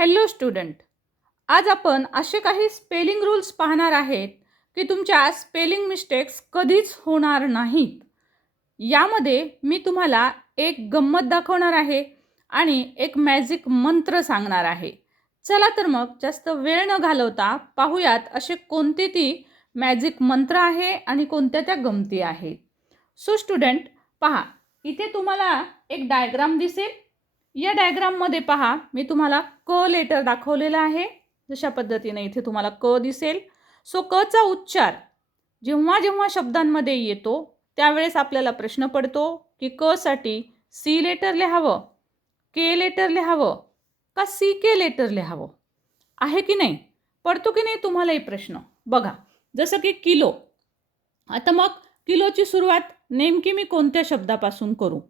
Hello student. आज आपण असे काही स्पेलिंग रूल्स पाहणार आहेत की तुमच्या स्पेलिंग मिस्टेक्स कधीच होणार नाहीत. यामध्ये मी तुम्हाला एक गंमत दाखवणार आहे आणि एक मॅजिक मंत्र सांगणार आहे. चला तर मग जास्त वेळ न घालवता पाहूयात असे कोणते ती मॅजिक मंत्र आहे आणि कोणत्या त्या गमती आहेत. सो स्टुडंट पहा इथे तुम्हाला एक डायग्राम दिसेल. या डायग्राममध्ये पहा मी तुम्हाला क लेटर दाखवलेलं आहे. जशा पद्धतीने इथे तुम्हाला क दिसेल. सो कचा उच्चार जेव्हा जेव्हा शब्दांमध्ये येतो त्यावेळेस आपल्याला प्रश्न पडतो की क साठी सी लेटर लिहावं के लेटर लिहावं का सी के लेटर लिहावं? आहे की नाही? पडतो की नाही तुम्हालाही प्रश्न? बघा जसं की किलो. आता मग किलोची सुरुवात नेमकी मी कोणत्या शब्दापासून करू?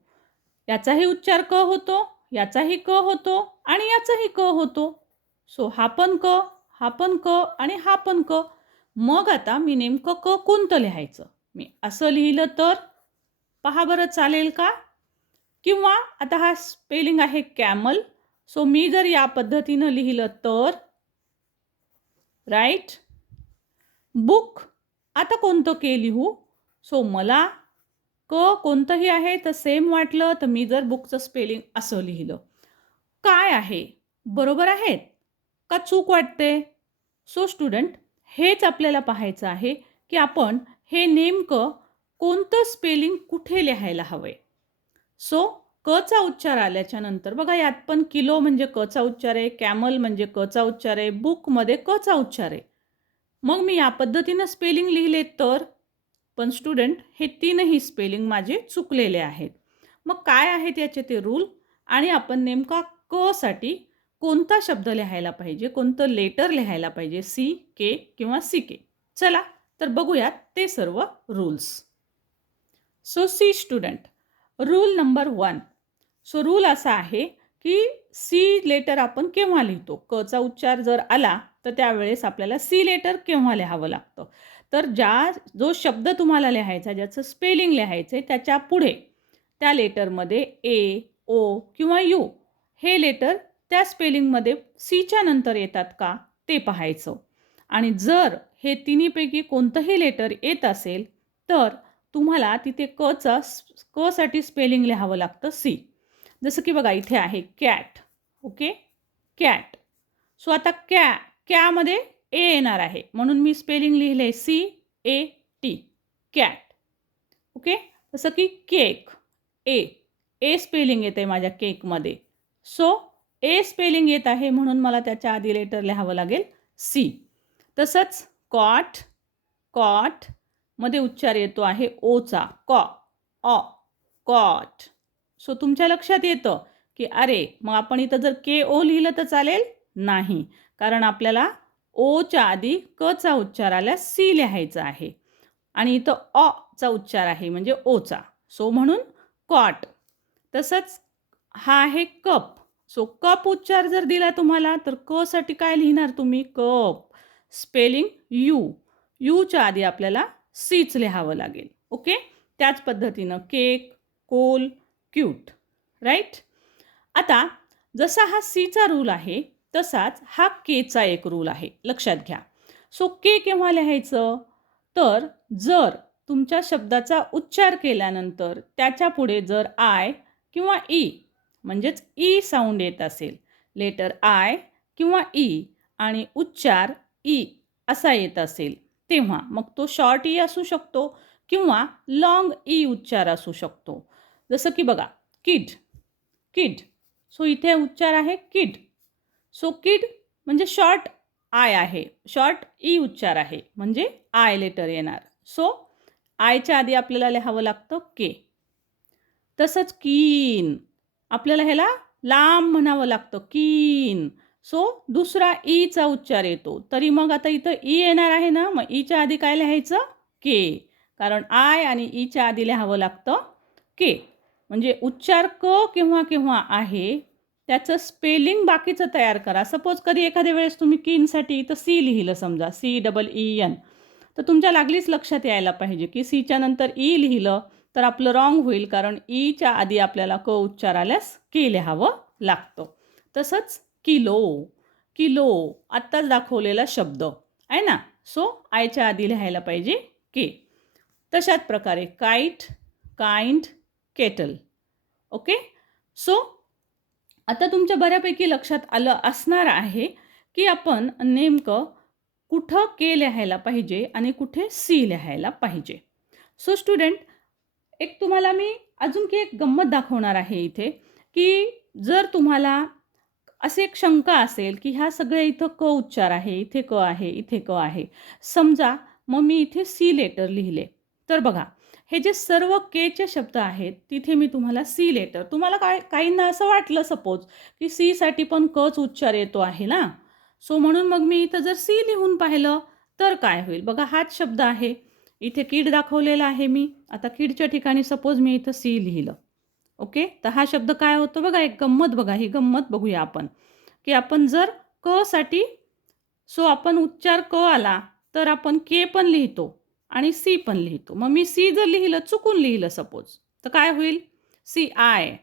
याचाही उच्चार क होतो. याचाही क होतो आणि याचाही क होतो. सो हा पण क हा पण क आणि हा पण क. मग आता मी नेमकं क कोणतं लिहायचं? मी असं लिहिलं तर पहा बरं चालेल का? किंवा आता हा स्पेलिंग आहे कॅमल सो मी जर या पद्धतीनं लिहिलं तर राईट बुक आता कोणतं के लिहू? सो मला क कोणतंही आहे तर सेम वाटलं तर मी जर बुकचं स्पेलिंग असं लिहिलं. काय आहे? बरोबर आहेत का चूक वाटते? सो स्टुडंट हेच आपल्याला पाहायचं आहे की आपण हे नेमकं कोणतं स्पेलिंग कुठे लिहायला हवंय? सो कचा उच्चार आल्याच्यानंतर बघा यात पण किलो म्हणजे कचा उच्चार आहे कॅमल म्हणजे कचा उच्चार आहे बुकमध्ये कचा उच्चार आहे. मग मी या पद्धतीनं स्पेलिंग लिहिले तर? पण स्टुडंट हे तीनही स्पेलिंग माझे चुकलेले आहेत. मग काय आहेत याचे ते रूल आणि आपण नेमका क साठी कोणता शब्द लिहायला पाहिजे? कोणतं लेटर लिहायला पाहिजे? सी के किंवा सी के चला तर बघूयात ते सर्व rules so C student rule number one so rule असा आहे की सी लेटर आपण केव्हा लिहितो? कचा उच्चार जर आला तर त्यावेळेस आपल्याला सी लेटर केव्हा लिहावं लागतं? तर ज्या जो शब्द तुम्हाला लिहायचा ज्याचं स्पेलिंग लिहायचं आहे त्याच्या पुढे त्या लेटरमध्ये ए ओ किंवा यू हे लेटर त्या स्पेलिंगमध्ये सीच्या नंतर येतात का ते पाहायचं. आणि जर हे तिन्हीपैकी कोणतंही लेटर येत असेल तर तुम्हाला तिथे कचा कसाठी स्पेलिंग लिहावं लागतं सी जसं की बघा इथे आहे कॅट ओके कॅट सो आता कॅ कॅमध्ये ए येणार आहे. म्हणून मी स्पेलिंग लिहिले C A T cat okay जसं की केक ए ए स्पेलिंग येते माझ्या केकमध्ये सो ए स्पेलिंग येत आहे म्हणून मला त्याच्या आधी लेटर लिहावं लागेल सी तसंच कॉट कॉटमध्ये उच्चार येतो आहे ओचा कॉ ऑ कॉट सो तुमच्या लक्षात येतं की अरे मग आपण इथं जर के ओ लिहिलं तर चालेल? नाही. कारण आपल्याला ओच्या आधी कचा उच्चार आल्यास सी लिहायचा आहे. आणि इथं ऑ चा उच्चार आहे म्हणजे ओचा सो म्हणून कॉट. तसंच हा आहे कप. सो कप उच्चार जर दिला तुम्हाला तर क साठी काय लिहिणार तुम्ही? कप. Spelling you. यूच्या आधी आपल्याला सीच लिहावं लागेल. ओके? त्याच पद्धतीनं केक कोल क्यूट. राईट? आता जसा हा सीचा रूल आहे तसाच हा केचा एक रूल आहे. लक्षात घ्या. सो के केव्हा लिहायचं? तर जर तुमच्या शब्दाचा उच्चार केल्यानंतर त्याच्या पुढे जर आय किंवा ई म्हणजेच e ई साऊंड येत असेल लेटर आय किंवा ई आणि उच्चार ई असा येत असेल तेव्हा मग तो शॉर्ट ई असू शकतो किंवा लॉंग ई उच्चार असू शकतो. जसं की बघा किड किड सो इथे उच्चार आहे किड सो किड म्हणजे शॉर्ट आय आहे. शॉर्ट ई उच्चार आहे. म्हणजे आय लेटर येणार. सो आयच्या आधी आपल्याला लिहावं लागतं के. तसंच कीन. आपल्याला ह्याला लांब म्हणावं लागतं. कीन. सो दुसरा ईचा उच्चार येतो. तरी मग आता इथं ई येणार आहे ना मग ईच्या आधी काय लिहायचं? के. कारण आय आणि ईच्या आधी लिहावं लागतं के. म्हणजे उच्चार क केव्हा केव्हा आहे? त्याचं स्पेलिंग बाकीचं तयार करा. सपोज कधी एखाद्या वेळेस तुम्ही किनसाठी तर सी लिहिलं समजा सी डबल ई एन तर तुमच्या लागलीच लक्षात यायला पाहिजे की सीच्या नंतर ई लिहिलं तर आपलं रॉंग होईल कारण e ईच्या आधी आपल्याला क उच्चार आल्यास के लिहावं लागतं. तसंच किलो किलो आत्ताच दाखवलेला शब्द आहे ना? सो आयच्या आधी लिहायला पाहिजे के तशाच प्रकारे kite kind kettle okay so आता तुमच्या बऱ्यापैकी लक्षात आलं असणार आहे की आपण नेमकं कुठं के लिहायला पाहिजे आणि कुठे सी लिहायला पाहिजे. सो स्टुडंट एक तुम्हाला मी अजून की एक गंमत दाखवणार आहे इथे की जर तुम्हाला असे एक शंका असेल की ह्या सगळे इथं क उच्चार आहे इथे क आहे इथे क आहे समजा मग मी इथे सी लेटर लिहिले. तर बघा हे जे सर्व केचे शब्द आहेत तिथे मी तुम्हाला सी लेटर. तुम्हाला काय काहींना असं वाटलं सपोज की सीसाठी पण कच उच्चार येतो आहे ना? सो म्हणून मग मी इथं जर सी लिहून पाहिलं तर काय होईल? बघा हाच शब्द आहे. इथे कीड दाखवलेला आहे मी. आता कीडच्या ठिकाणी सपोज मी इथं सी लिहिलं. ओके? तर हा शब्द काय होतो? बघा एक गंमत बघा. ही गंमत बघूया आपण. की आपण जर क साठी सो आपण उच्चार क आला तर आपण के पण लिहितो. आणि सी पण लिहितो. मग मी सी जर लिहिलं चुकून लिहिलं सपोज तर काय होईल? C I.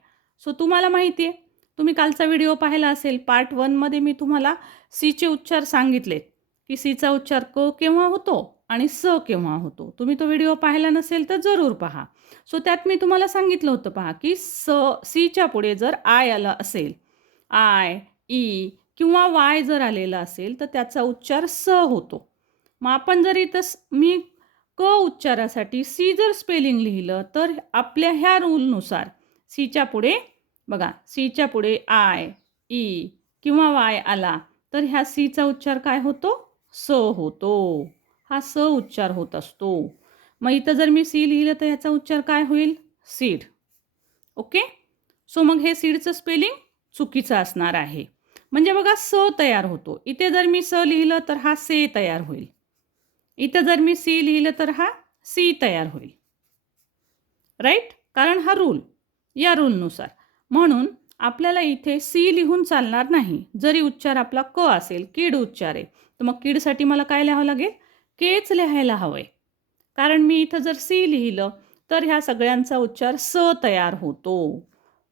सो तुम्हाला माहिती आहे तुम्ही कालचा व्हिडिओ पाहिला असेल पार्ट वनमध्ये मी तुम्हाला सीचे उच्चार सांगितलेत की सीचा उच्चार क केव्हा होतो आणि स केव्हा होतो. तुम्ही तो व्हिडिओ पाहिला नसेल तर जरूर पहा. सो त्यात मी तुम्हाला सांगितलं होतं पहा की स सीच्या पुढे जर आय आलं असेल आय ई किंवा वाय जर आलेला असेल तर त्याचा उच्चार स होतो. मग आपण जर इथं मी क उच्चारासाठी सी जर स्पेलिंग लिहिलं तर आपल्या ह्या रूलनुसार सीच्या पुढे बघा सीच्या पुढे आय ई e किंवा वाय आला तर ह्या सीचा उच्चार काय होतो? स होतो. हा स उच्चार होत असतो. मग इथं जर मी सी लिहिलं तर ह्याचा उच्चार काय होईल? सीड. ओके? सो मग हे सीडचं स्पेलिंग चुकीचं असणार आहे. म्हणजे बघा स तयार होतो. इथे जर मी स लिहिलं तर हा से तयार होईल. इथं जर मी सी लिहिलं तर हा सी तयार होईल. राईट कारण हा रूल या रूलनुसार म्हणून आपल्याला इथे सी लिहून चालणार नाही. जरी उच्चार आपला क असेल कीड उच्चार आहे तर मग कीडसाठी मला काय लिहावं लागेल? केच लिहायला हवं आहे कारण मी इथं जर सी लिहिलं तर ह्या सगळ्यांचा उच्चार स तयार होतो.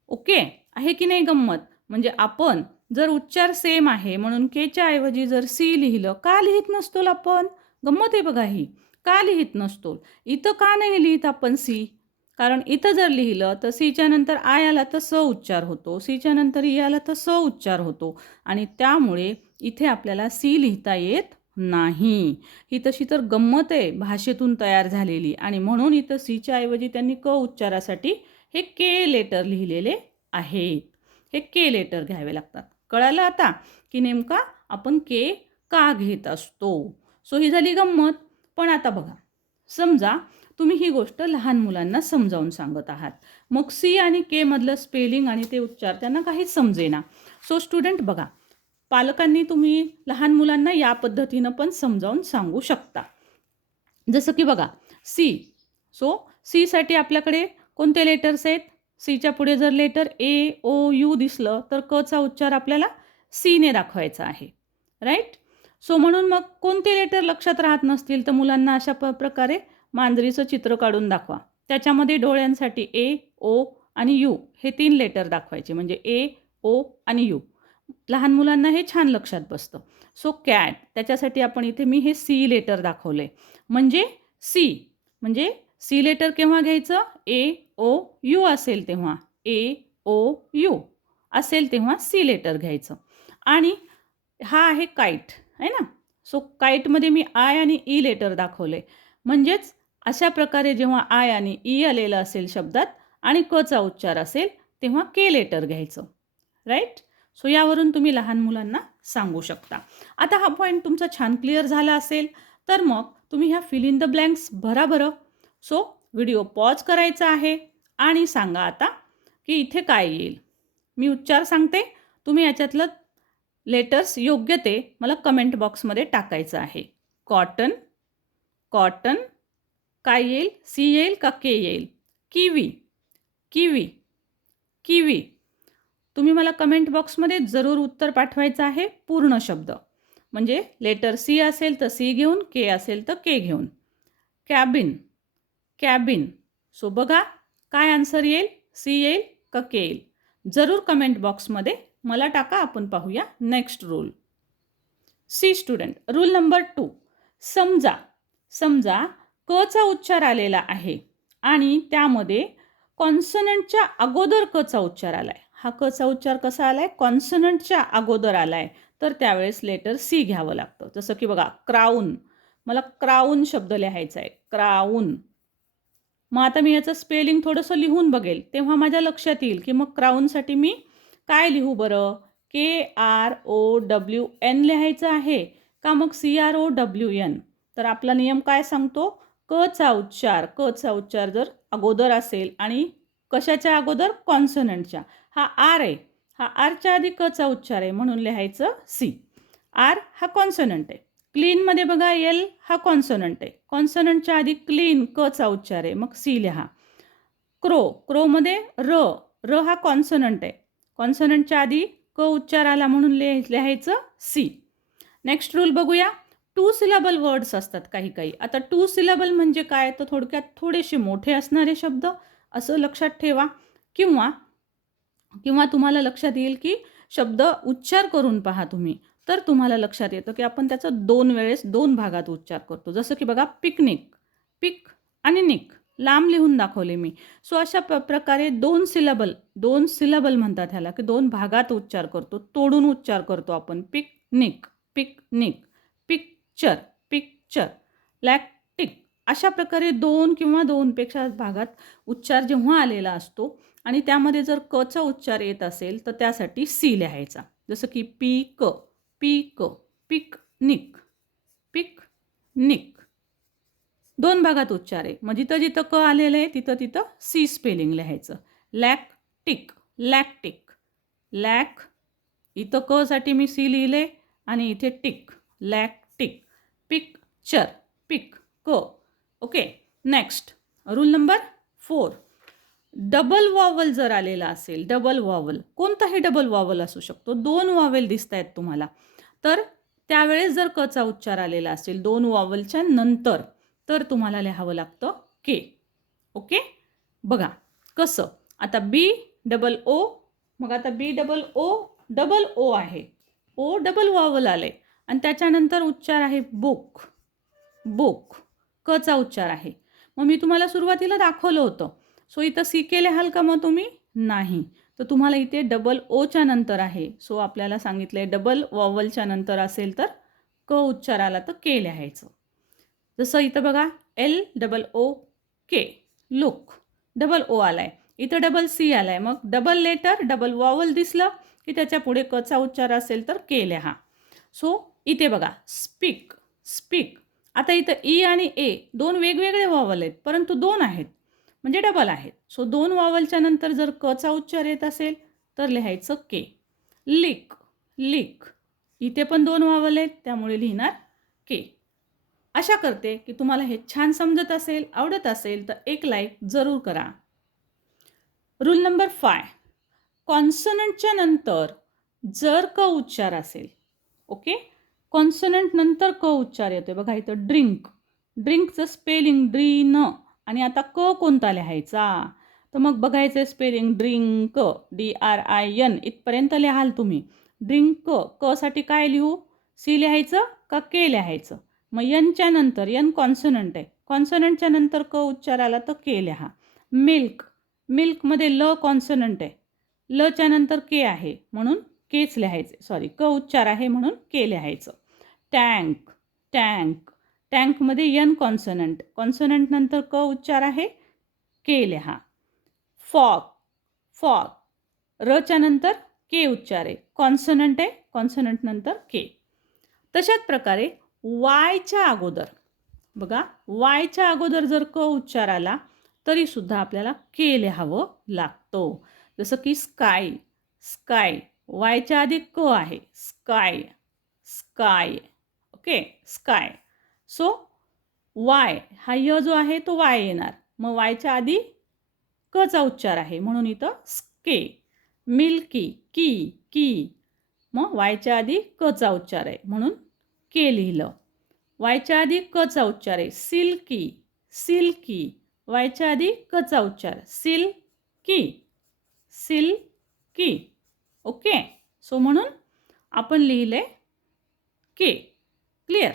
ओके? आहे की नाही गंमत? म्हणजे आपण जर उच्चार सेम आहे म्हणून केच्या ऐवजी जर सी लिहिलं का लिहित नसतो आपण? गंमत आहे बघा ही. का लिहित नसतो इथं का नाही लिहित आपण सी? कारण इथं जर लिहिलं तर सीच्या नंतर आय आला तर स उच्चार होतो. सीच्या नंतर ई आला तर स उच्चार होतो. आणि त्यामुळे इथे आपल्याला सी लिहिता येत नाही. ही तशी तर गंमत आहे. भाषेतून तयार झालेली. आणि म्हणून इथं सीच्या ऐवजी त्यांनी क उच्चारासाठी हे के लेटर लिहिलेले आहेत. हे के लेटर घ्यावे लागतात. कळालं आता की नेमका आपण के का घेत असतो? सो ही झाली गंमत. पण आता बघा समजा तुम्ही ही गोष्ट लहान मुलांना समजावून सांगत आहात. मग सी आणि के मधलं स्पेलिंग आणि ते उच्चार त्यांना काहीच समजेना. सो स्टुडंट बघा पालकांनी तुम्ही लहान मुलांना या पद्धतीनं पण समजावून सांगू शकता. जसं की बघा सी. सो सीसाठी आपल्याकडे कोणते लेटर्स आहेत? सीच्या पुढे जर लेटर ए ओ यू दिसलं तर कचा उच्चार आपल्याला सीने दाखवायचा आहे. राईट सो म्हणून मग कोणते लेटर लक्षात राहत नसतील तर मुलांना अशा प प्रकारे मांजरीचं चित्र काढून दाखवा. त्याच्यामध्ये डोळ्यांसाठी ए ओ आणि यू हे तीन लेटर दाखवायचे. म्हणजे ए ओ आणि यू. लहान मुलांना हे छान लक्षात बसतं. सो कॅट त्याच्यासाठी आपण इथे मी हे सी लेटर दाखवलं. आहे म्हणजे सी म्हणजे सी लेटर केव्हा घ्यायचं? ए ओ यू असेल तेव्हा. ए ओ यू असेल तेव्हा सी लेटर घ्यायचं. आणि हा आहे काईट आहे ना? सो काईटमध्ये मी आय आणि e ई लेटर दाखवले. म्हणजेच अशा प्रकारे जेव्हा आय आणि ई आलेलं असेल शब्दात आणि कचा उच्चार असेल तेव्हा के लेटर घ्यायचं. राईट सो यावरून तुम्ही लहान मुलांना सांगू शकता. आता हा पॉईंट तुमचा छान क्लिअर झाला असेल तर मग तुम्ही ह्या फिल इन द ब्लँक्स भरा बरं. सो व्हिडिओ पॉज करायचा आहे आणि सांगा आता की इथे काय येईल. मी उच्चार सांगते तुम्ही याच्यातलं लेटर्स योग्य ते मला कमेंट बॉक्समध्ये टाकायचं आहे. कॉटन कॉटन काय येईल? सी येईल का के येईल? किवी किवी किवी तुम्ही मला कमेंट बॉक्समध्ये जरूर उत्तर पाठवायचं आहे पूर्ण शब्द. म्हणजे लेटर सी असेल तर सी घेऊन के असेल तर के घेऊन. कॅबिन कॅबिन सो बघा काय आन्सर येईल? सी येईल का के येईल? जरूर कमेंट बॉक्समध्ये मला टाका आपण पाहूया next rule C student rule number two समजा समजा कचा उच्चार आलेला आहे आणि त्यामध्ये कॉन्सनंटच्या अगोदर कचा उच्चार आला आहे हा क चा उच्चार कसा आला आहे कॉन्सनंटच्या अगोदर आला आहे तर त्यावेळेस लेटर सी घ्यावं लागतं. जसं की बघा क्राऊन मला क्राऊन शब्द लिहायचा आहे. क्राऊन मग आता मी याचं स्पेलिंग थोडंसं लिहून बघेल. तेव्हा माझ्या लक्षात येईल की मग क्राऊनसाठी मी काय लिहू बरं? K R O W N लिहायचं आहे. का मग C R O W N तर आपला नियम काय सांगतो? क चा उच्चार क चा उच्चार जर अगोदर असेल आणि कशाच्या अगोदर? कॉन्सनंटच्या. हा आर आहे. हा आरच्या आधी क चा उच्चार आहे म्हणून लिहायचं सी आर हा कॉन्सनंट आहे. क्लीनमध्ये बघा एल हा कॉन्सनंट आहे. कॉन्सनंटच्या आधी क्लीन क चा उच्चार आहे. मग सी लिहा. क्रो क्रोमध्ये र. र हा कॉन्सनंट आहे. कॉन्सनंटच्या आधी क उच्चार आला म्हणून लिह लिहायचं सी. नेक्स्ट रूल बघूया. टू सिलेबल वर्ड्स असतात काही काही. आता टू सिलेबल म्हणजे काय? तर थोडक्यात थोडेसे मोठे असणारे शब्द असं लक्षात ठेवा. किंवा किंवा तुम्हाला लक्षात येईल की शब्द उच्चार करून पहा तुम्ही. तर तुम्हाला लक्षात येतं की आपण त्याचं दोन वेळेस दोन भागात उच्चार करतो. जसं की बघा पिकनिक पिक आणि निक लांब लिहून दाखवले मी. सो अशा प प्रकारे दोन सिलेबल दोन सिलेबल म्हणतात ह्याला की दोन भागात उच्चार करतो तोडून उच्चार करतो आपण. Picnic picnic picture picture lactic अशा प्रकारे दोन किंवा दोनपेक्षा भागात उच्चार जेव्हा आलेला असतो आणि त्यामध्ये जर कचा उच्चार येत असेल तर त्यासाठी सी लिहायचा. जसं की पी क पी क पिक पिकनिक पिक निक दोन भागात उच्चार आहे. मग जिथं जिथं क आलेलं आहे तिथं तिथं सी स्पेलिंग लिहायचं. लॅक्टिक लॅक्टिक लॅक इथं कसाठी मी सी लिहिले आणि इथे टिक लॅक्टिक पिक्चर पिक क. Okay next rule number four double vowel जर आलेला असेल डबल वॉवल कोणताही डबल वॉवल असू शकतो. दोन वॉवेल दिसत आहेत तुम्हाला. तर त्यावेळेस जर कचा उच्चार आलेला असेल दोन वॉवलच्या नंतर तर तुम्हाला लिहावं लागतं के ओके बघा कसं? आता बी डबल ओ मग आता बी डबल ओ डबल ओ आहे. ओ डबल वॉवल आले आणि त्याच्यानंतर उच्चार आहे बुक बुक कचा उच्चार आहे. मग मी तुम्हाला सुरुवातीला दाखवलं होतं. सो इथं सी के लिहाल का मग तुम्ही? नाही. तर तुम्हाला इथे डबल ओच्या नंतर आहे. सो आपल्याला सांगितलं आहे डबल वॉवलच्या नंतर असेल तर क उच्चार आला तर के लिहायचं. जसं इथं बघा L double O K look double O आलाय. इथं डबल सी आलाय. मग डबल लेटर डबल वॉवल दिसलं की त्याच्या पुढे कचा उच्चार असेल तर के लिहा. सो इथे बघा स्पीक स्पीक आता इथं ई आणि ए दोन वेगवेगळे वॉवल आहेत परंतु दोन आहेत. म्हणजे डबल आहेत. सो दोन वॉवलच्या नंतर जर कचा उच्चार येत असेल तर लिहायचं के लिक लिक इथे पण दोन वावल आहेत त्यामुळे लिहिणार के आशा करते की तुम्हाला हे छान समजत असेल आवडत असेल तर एक लाईक जरूर करा. रूल नंबर फाय कॉन्सनंटच्या नंतर जर क उच्चार असेल ओके? कॉन्सनंट नंतर क उच्चार येतोय. बघा इथं ड्रिंक ड्रिंकचं स्पेलिंग ड्रीन आणि आता क कोणता लिहायचा? तर मग बघायचं spelling drink D R I N इथपर्यंत लिहाल तुम्ही. ड्रिंक क साठी काय लिहू? सी लिहायचं का के लिहायचं? मग यनच्या नंतर यन कॉन्सोनंट आहे. कॉन्सोनंटच्या नंतर क उच्चार आला तर के लिहा. मिल्क मिल्कमध्ये ल कॉन्सोनंट आहे. लच्या नंतर के आहे म्हणून केच लिहायचे. सॉरी क उच्चार आहे म्हणून के लिहायचं. टँक टँक टँकमध्ये यन कॉन्सोनंट. कॉन्सोनंट नंतर क उच्चार आहे के लिहा. फॉक फॉग रच्या नंतर के उच्चार आहे. कॉन्सोनंट आहे कॉन्सोनंट नंतर के. तशाच प्रकारे वायच्या अगोदर. बघा वायच्या अगोदर जर क उच्चार आला तरीसुद्धा आपल्याला के लिहावं लागतो. जसं की स्काय स्काय वायच्या आधी क आहे sky sky okay sky so Y हा य जो आहे तो वाय येणार. मग वायच्या आधी कचा उच्चार आहे म्हणून इथं स्के मिल्की की की मग वायच्या आधी कचा उच्चार आहे म्हणून के लिहिलं? वायच्या आधी कचा उच्चार आहे. सिल्की सिल्की वायच्या आधी कचा उच्चार. सिल की सिल की. ओके? सो म्हणून आपण लिहिले के. क्लिअर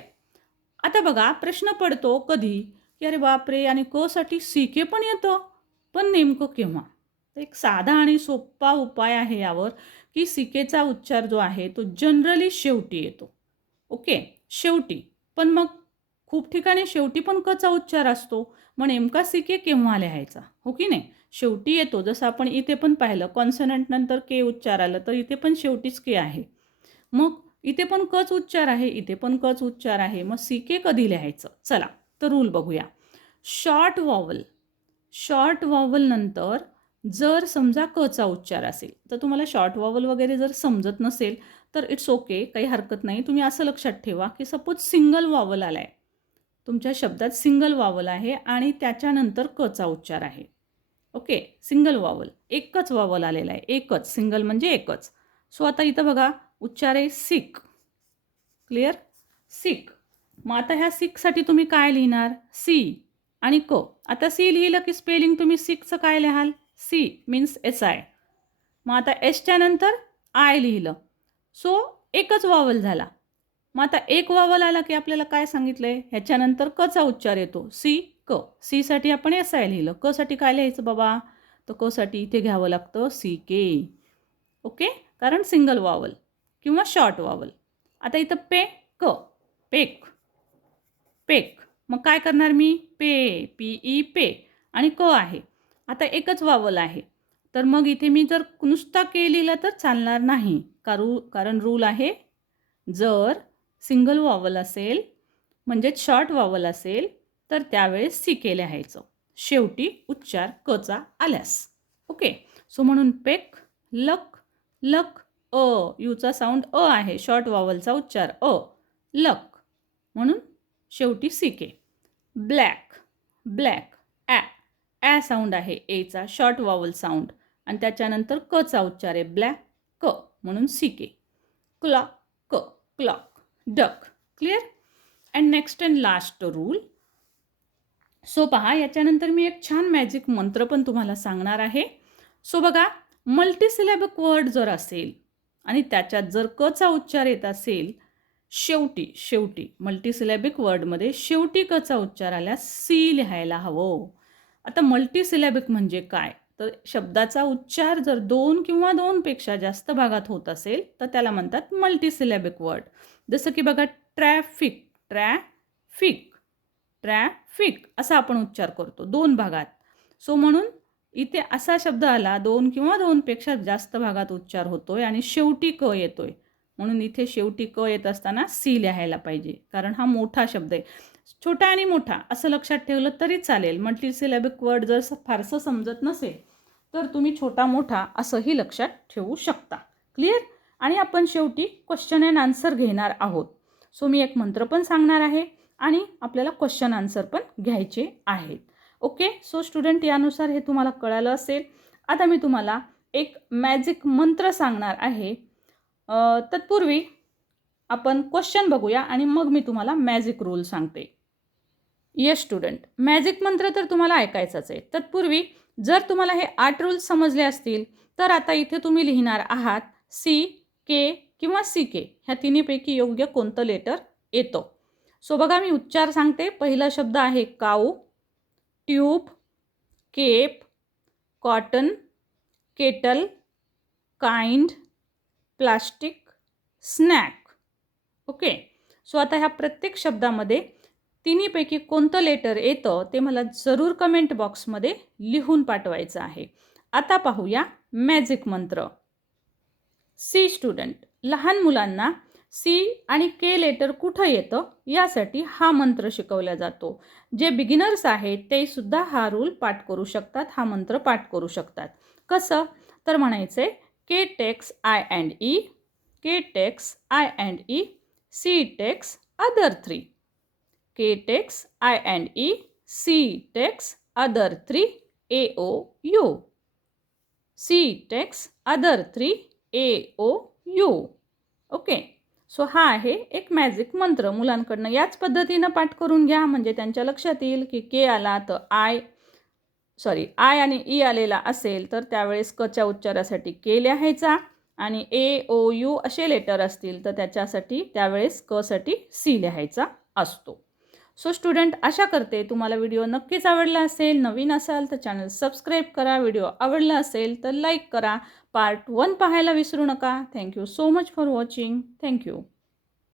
आता बघा प्रश्न पडतो कधी? की अरे बापरे आणि क साठी सी के पण येतं. पण नेमकं केव्हा? तर एक साधा आणि सोपा उपाय आहे यावर की सिकेचा उच्चार जो आहे तो जनरली शेवटी येतो. ओके शेवटी. पण मग खूप ठिकाणी शेवटी पण कचा उच्चार असतो. मग नेमका सिके केव्हा लिहायचा? हो की नाही? शेवटी येतो. जसं आपण इथे पण पाहिलं कॉन्सनंट नंतर के उच्चार आलं तर इथे पण शेवटीच के आहे. मग इथे पण कच उच्चार आहे इथे पण कच उच्चार आहे. मग सी के कधी लिहायचं? चला तर रूल बघूया. शॉर्ट वॉवल शॉर्ट वॉवल नंतर जर समजा कचा उच्चार असेल तर तुम्हाला शॉर्ट वॉवल वगैरे जर समजत नसेल तर इट्स ओके काही हरकत नाही. तुम्ही असं लक्षात ठेवा की सपोज सिंगल वॉवल आला आहे तुमच्या शब्दात सिंगल वावल आहे आणि त्याच्यानंतर कचा उच्चार आहे. ओके सिंगल वावल एकच वावल आलेला आहे. एकच. सिंगल म्हणजे एकच. सो आता इथं बघा उच्चार आहे सिक क्लिअर सिक मग आता ह्या सिकसाठी तुम्ही काय लिहिणार? सी आणि क. आता सी लिहिलं की स्पेलिंग तुम्ही सिकचं काय लिहाल? सी मीन्स एस आय मग आता एसच्या नंतर आय लिहिलं. सो एकच वावल झाला. मग आता एक वावल आला की आपल्याला काय सांगितलं आहे ह्याच्यानंतर कचा उच्चार येतो. सी क. सीसाठी आपण एस आय लिहिलं. क साठी काय लिहायचं बाबा? तर क साठी इथे घ्यावं लागतं सी के ओके? कारण सिंगल वावल किंवा शॉर्ट वावल आता इथं पे क. पेक. पेक. मग काय करणार मी? पे पी ई पे. आणि क आहे. आता एकच वावल आहे. तर मग इथे मी जर नुसता के लिहिला तर चालणार नाही. कारू कारण रूल आहे जर सिंगल वॉवल असेल म्हणजेच शॉर्ट वॉवल असेल तर त्यावेळेस सी के लिहायचं शेवटी उच्चार कचा आल्यास. ओके? सो म्हणून पेक लक लक अ यूचा साऊंड अ आहे. शॉर्ट वॉवलचा उच्चार अ लक. म्हणून शेवटी सी के. ब्लॅक ब्लॅक ॲ ॲ साऊंड आहे. एचा शॉर्ट वॉवल साऊंड आणि त्याच्यानंतर कचा उच्चार आहे. ब्लॅक क. म्हणून सी के. क्लॉक क clock duck. Clear and next and last rule so पहा याच्यानंतर मी एक छान मॅजिक मंत्र पण तुम्हाला सांगणार आहे. सो बघा मल्टीसिलेबक वर्ड जर असेल आणि त्याच्यात जर कचा उच्चार येत असेल शेवटी शेवटी मल्टीसिलेबिक वर्डमध्ये शेवटी कचा उच्चार आल्यास सी लिहायला हवं. आता मल्टीसिलेबिक म्हणजे काय? तर शब्दाचा उच्चार जर दोन किंवा दोनपेक्षा जास्त भागात होत असेल तर त्याला म्हणतात मल्टीसिलॅबिक वर्ड जसं की बघा ट्रॅफिक ट्रॅफिक ट्रॅफिक असा आपण उच्चार करतो दोन भागात. सो म्हणून इथे असा शब्द आला दोन किंवा दोनपेक्षा जास्त भागात उच्चार होतोय आणि शेवटी क येतोय. म्हणून इथे शेवटी क येत असताना सी लिहायला पाहिजे कारण हा मोठा शब्द आहे. छोटा आणि मोठा असं लक्षात ठेवलं तरी चालेल. मल्टीसिलॅबिक वर्ड जर फारसं समजत नसेल तर तुम्ही छोटा मोठा असंही लक्षात ठेवू शकता. क्लिअर आणि आपण शेवटी क्वेश्चन अँड आन्सर घेणार आहोत. सो मी एक मंत्र पण सांगणार आहे आणि आपल्याला क्वेश्चन आन्सर पण घ्यायचे आहेत. ओके सो स्टुडंट यानुसार हे तुम्हाला कळालं असेल. आता मी तुम्हाला एक मॅजिक मंत्र सांगणार आहे. तत्पूर्वी आपण क्वेश्चन बघूया आणि मग मी तुम्हाला मॅजिक रूल सांगते. येस स्टुडंट मॅजिक मंत्र तर तुम्हाला ऐकायचंच आहे. तत्पूर्वी जर तुम्हाला हे आठ रूल्स समजले असतील तर आता इथे तुम्ही लिहिणार आहात सी के किंवा सी के ह्या तिन्हीपैकी योग्य कोणतं लेटर येतो? सो बघा मी उच्चार सांगते. पहिला शब्द आहे cow tube cape cotton kettle kind plastic snack. Okay? So आता ह्या प्रत्येक शब्दामध्ये तिन्हीपैकी कोणतं लेटर येतं ते मला जरूर कमेंट बॉक्समध्ये लिहून पाठवायचं आहे. आता पाहूया मॅजिक मंत्र. सी स्टुडंट लहान मुलांना सी आणि के लेटर कुठं येतं यासाठी हा मंत्र शिकवला जातो. जे बिगिनर्स आहेत ते सुद्धा हा रूल पाठ करू शकतात हा मंत्र पाठ करू शकतात. कसं? तर म्हणायचं आहे K takes I and E K takes I and E C takes other three K takes I and E C takes other three A O U C takes other three A O U okay so हा आहे एक magic मंत्र. मुलांकडनं याच पद्धतीनं पाठ करून घ्या. म्हणजे त्यांच्या लक्षात येईल की के आला तर आय सॉरी आय आणि ई आलेला असेल तर त्यावेळेस कच्या उच्चारासाठी के लिहायचा आणि ए ओ यू असे लेटर असतील तर त्याच्यासाठी त्यावेळेस कसाठी सी लिहायचा असतो. सो स्टुडंट आशा करते तुम्हाला व्हिडिओ नक्कीच आवडला असेल. नवीन असाल तर चॅनल सबस्क्राईब करा. व्हिडिओ आवडला असेल तर लाईक करा. पार्ट वन पाहायला विसरू नका. Thank you so much for watching thank you